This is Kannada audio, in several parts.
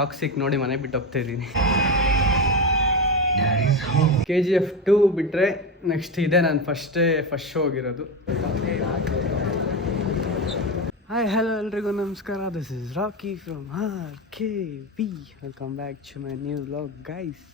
ಟಾಕ್ಸಿಕ್ ನೋಡಿ ಮನೆ ಬಿಟ್ಟು ಹೋಗ್ತಾ ಇದ್ದೀನಿ. KGF 2 ಬಿಟ್ಟರೆ ನೆಕ್ಸ್ಟ್ ಇದೆ ನಾನು ಫಸ್ಟ್ ಶೋ ಹೋಗಿರೋದು. ಹಾಯ್ ಹಲೋ ಎಲ್ರಿಗೂ ನಮಸ್ಕಾರ. This is Rocky from RKV. Welcome back to my new vlog guys.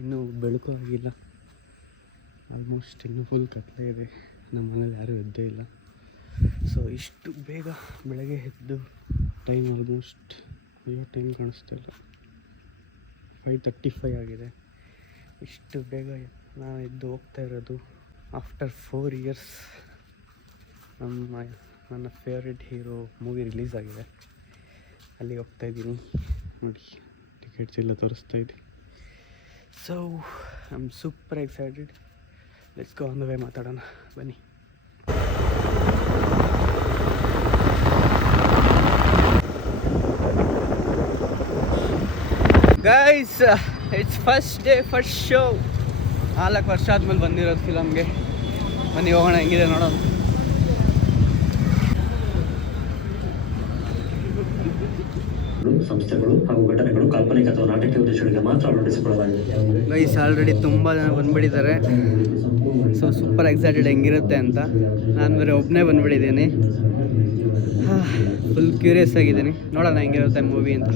ಇನ್ನೂ ಬೆಳಕು ಆಗಿಲ್ಲ, ಆಲ್ಮೋಸ್ಟ್ ಇನ್ನೂ ಫುಲ್ ಕತ್ಲೆ ಇದೆ. ನಮ್ಮ ಮನೇಲಿ ಯಾರೂ ಎದ್ದೇ ಇಲ್ಲ. ಸೊ ಇಷ್ಟು ಬೇಗ ಬೆಳಗ್ಗೆ ಎದ್ದು ಟೈಮ್ ಆಲ್ಮೋಸ್ಟ್ ಟೈಮ್ ಕಾಣಿಸ್ತಾ ಇಲ್ಲ, 5:35 ಆಗಿದೆ. ಇಷ್ಟು ಬೇಗ ನಾನು ಎದ್ದು ಹೋಗ್ತಾ ಇರೋದು ಆಫ್ಟರ್ 4 ಇಯರ್ಸ್. ನನ್ನ ಫೇವ್ರೆಟ್ ಹೀರೋ ಮೂವಿ ರಿಲೀಸ್ ಆಗಿದೆ, ಅಲ್ಲಿಗೆ ಹೋಗ್ತಾ ಇದ್ದೀನಿ. ನೋಡಿ ಟಿಕೆಟ್ಸ್ ಎಲ್ಲ ತೋರಿಸ್ತಾ ಇದ್ದೀನಿ. So I am super excited. Let's go on the way. ಮಾತಾಡೋಣ ಬನ್ನಿ. Guys, it's first day first show. 4 ವರ್ಷ ಆದಮೇಲೆ ಬಂದಿರೋದು ಫಿಲಮ್ಗೆ. ಬನ್ನಿ ಹೋಗೋಣ, ಹೆಂಗಿದೆ ನೋಡೋಣ. ಸಂಸ್ಥೆಗಳು ಹಾಗೂ ಘಟನೆಗಳು ಕಾಲ್ಪನಿಕ ಅಥವಾ ನಾಟಕೀಯ ಉದ್ದೇಶಗಳಿಗೆ ಮಾತ್ರ ಅಳವಡಿಸಿಕೊಳ್ಳಲಾಗಿದೆ. ಗೈಸ್, ಆಲ್ರೆಡಿ ತುಂಬ ಜನ ಬಂದ್ಬಿಟ್ಟಿದ್ದಾರೆ. ಸೊ ಸೂಪರ್ ಎಕ್ಸೈಟೆಡ್ ಹೆಂಗಿರುತ್ತೆ ಅಂತ. ನಾನು ಬೇರೆ ಒಬ್ಬನೇ ಬಂದ್ಬಿಟ್ಟಿದ್ದೀನಿ. ಫುಲ್ ಕ್ಯೂರಿಯಸ್ ಆಗಿದ್ದೀನಿ, ನೋಡೋಣ ಹೆಂಗಿರುತ್ತೆ ಮೂವಿ ಅಂತ.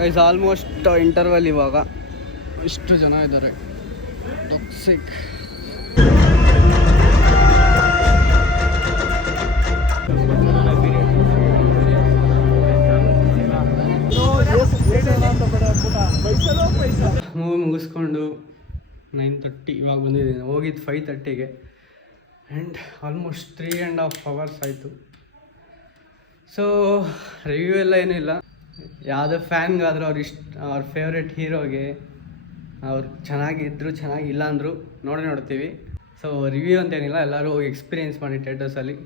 ಗೈಸ್, ಆಲ್ಮೋಸ್ಟ್ ಇಂಟರ್ವಲ್ ಇವಾಗ. ಇಷ್ಟು ಜನ ಇದ್ದಾರೆ. ಟಾಕ್ಸಿಕ್ ಮೂವಿ ಮುಗಿಸ್ಕೊಂಡು 9:30 ಇವಾಗ ಬಂದಿದ್ದೀನಿ. ಹೋಗಿದ್ದು 5:30ಗೆ ಆ್ಯಂಡ್ ಆಲ್ಮೋಸ್ಟ್ 3.5 hours ಆಯಿತು. ಸೊ ರಿವ್ಯೂ ಎಲ್ಲ ಏನೂ ಇಲ್ಲ. ಯಾವುದೋ ಫ್ಯಾನ್ಗಾದರೂ ಅವ್ರ ಫೇವ್ರೆಟ್ ಹೀರೋಗೆ ಅವ್ರು ಚೆನ್ನಾಗಿದ್ದರು ಚೆನ್ನಾಗಿಲ್ಲ ಅಂದರು ನೋಡ್ತೀವಿ. ಸೊ ರಿವ್ಯೂ ಅಂತೇನಿಲ್ಲ, ಎಲ್ಲರೂ ಹೋಗಿ ಎಕ್ಸ್ಪೀರಿಯೆನ್ಸ್ ಮಾಡಿ ಥಿಯೇಟರ್ಸಲ್ಲಿ.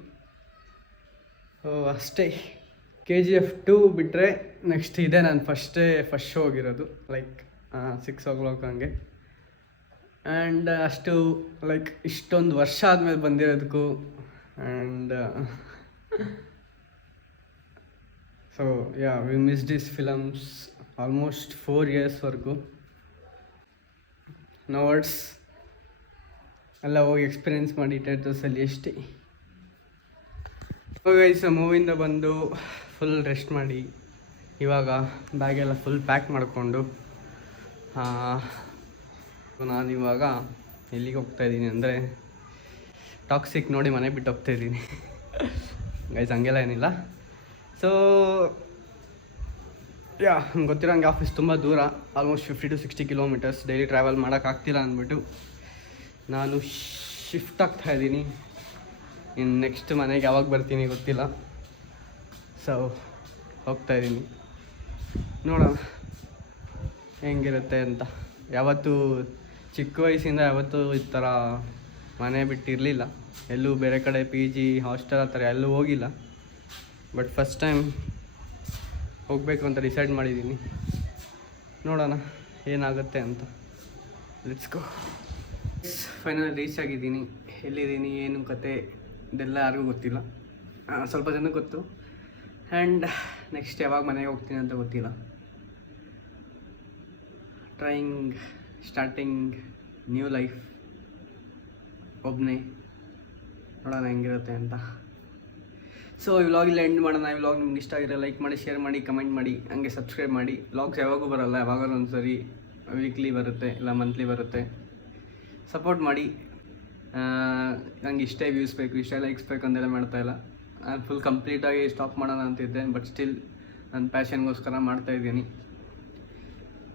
ಸೊ ಅಷ್ಟೇ. KGF 2 ಬಿಟ್ಟರೆ ನೆಕ್ಸ್ಟ್ ಇದೆ ನಾನು ಫಸ್ಟ್ ಶೋ ಹೋಗಿರೋದು, ಲೈಕ್ 6 o'clock ಹಂಗೆ. ಆ್ಯಂಡ್ ಅಷ್ಟು ಲೈಕ್ ಇಷ್ಟೊಂದು ವರ್ಷ ಆದಮೇಲೆ ಬಂದಿರೋದಕ್ಕೂ and so we miss this films almost 4 yearsವರೆಗೂ. No words. ಎಲ್ಲ ಹೋಗಿ ಎಕ್ಸ್ಪೀರಿಯೆನ್ಸ್ ಮಾಡಿ ಥಿಯೇಟರ್ಸಲ್ಲಿ ಅಷ್ಟೇ. ಗೈಸ್, ಮೂವಿಯಿಂದ ಬಂದು ಫುಲ್ ರೆಸ್ಟ್ ಮಾಡಿ ಇವಾಗ ಬ್ಯಾಗೆಲ್ಲ ಫುಲ್ ಪ್ಯಾಕ್ ಮಾಡಿಕೊಂಡು ನಾನಿವಾಗ ಎಲ್ಲಿಗೆ ಹೋಗ್ತಾಯಿದ್ದೀನಿ ಅಂದರೆ ಟಾಕ್ಸಿಕ್ ನೋಡಿ ಮನೆ ಬಿಟ್ಟು ಹೋಗ್ತಾಯಿದ್ದೀನಿ. ಗೈಸ್, ಹಂಗೆಲ್ಲ ಏನಿಲ್ಲ. ಸೊ ನಂಗೆ ಗೊತ್ತಿರೋ ಹಂಗೆ ಆಫೀಸ್ ತುಂಬ ದೂರ, almost 50 to 60 kilometers. Daily travel ಮಾಡೋಕ್ಕಾಗ್ತಿಲ್ಲ ಅಂದ್ಬಿಟ್ಟು ನಾನು ಶಿಫ್ಟ್ ಆಗ್ತಾಯಿದ್ದೀನಿ. ಇನ್ನು ನೆಕ್ಸ್ಟ್ ಮನೆಗೆ ಯಾವಾಗ ಬರ್ತೀನಿ ಗೊತ್ತಿಲ್ಲ. ಸೊ ಹೋಗ್ತಾಯಿದ್ದೀನಿ, ನೋಡೋಣ ಹೆಂಗಿರುತ್ತೆ ಅಂತ. ಯಾವತ್ತೂ ಚಿಕ್ಕ ವಯಸ್ಸಿಂದ ಯಾವತ್ತೂ ಈ ಥರ ಮನೆ ಬಿಟ್ಟಿರಲಿಲ್ಲ, ಎಲ್ಲೂ ಬೇರೆ ಕಡೆ PG ಹಾಸ್ಟೆಲ್ ಆ ಥರ ಎಲ್ಲೂ ಹೋಗಿಲ್ಲ. ಬಟ್ ಫಸ್ಟ್ ಟೈಮ್ ಹೋಗಬೇಕು ಅಂತ ಡಿಸೈಡ್ ಮಾಡಿದ್ದೀನಿ. ನೋಡೋಣ ಏನಾಗುತ್ತೆ ಅಂತ. Let's go. ಫೈನಲ್ ರೀಚ್ ಆಗಿದ್ದೀನಿ. ಎಲ್ಲಿದ್ದೀನಿ, ಏನು ಕತೆ ಇದೆಲ್ಲ ಯಾರಿಗೂ ಗೊತ್ತಿಲ್ಲ, ಸ್ವಲ್ಪ ಜನಕ್ಕೆ ಗೊತ್ತು. ಆ್ಯಂಡ್ ನೆಕ್ಸ್ಟ್ ಯಾವಾಗ ಮನೆಗೆ ಹೋಗ್ತೀನಿ ಅಂತ ಗೊತ್ತಿಲ್ಲ. ಸ್ಟಾರ್ಟಿಂಗ್ ನ್ಯೂ ಲೈಫ್ ಒಬ್ಬನೇ. ನೋಡೋಣ ಹೆಂಗಿರುತ್ತೆ ಅಂತ. ಸೊ ಈ ವ್ಲಾಗಿಲ್ಲ ಎಂಡ್ ಮಾಡೋಣ. ಈ ವ್ಲಾಗ್ ನಿಮ್ಗೆ ಇಷ್ಟ ಆಗಿರೋ ಲೈಕ್ ಮಾಡಿ, ಶೇರ್ ಮಾಡಿ, ಕಮೆಂಟ್ ಮಾಡಿ, ಹಂಗೆ ಸಬ್ಸ್ಕ್ರೈಬ್ ಮಾಡಿ. ವ್ಲಾಗ್ಸ್ ಯಾವಾಗೂ ಬರೋಲ್ಲ, ಯಾವಾಗಾದ್ರೂ ಒಂದು ಸರಿ ವೀಕ್ಲಿ ಬರುತ್ತೆ, ಇಲ್ಲ ಮಂತ್ಲಿ ಬರುತ್ತೆ. ಸಪೋರ್ಟ್ ಮಾಡಿ. ನಂಗೆ ಇಷ್ಟೇ ವ್ಯೂಸ್ ಬೇಕು, ಇಷ್ಟೇ ಲೈಕ್ಸ್ ಬೇಕು ಅಂತೆಲ್ಲ ಮಾಡ್ತಾಯಿಲ್ಲ. ನಾನು ಫುಲ್ ಕಂಪ್ಲೀಟಾಗಿ ಸ್ಟಾಪ್ ಮಾಡೋಣ ಅಂತಿದ್ದೆ, ಬಟ್ ಸ್ಟಿಲ್ ನನ್ನ ಪ್ಯಾಷನ್ಗೋಸ್ಕರ ಮಾಡ್ತಾಯಿದ್ದೀನಿ.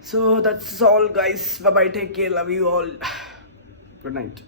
So that's all guys. Bye bye, take care, love you all, good night.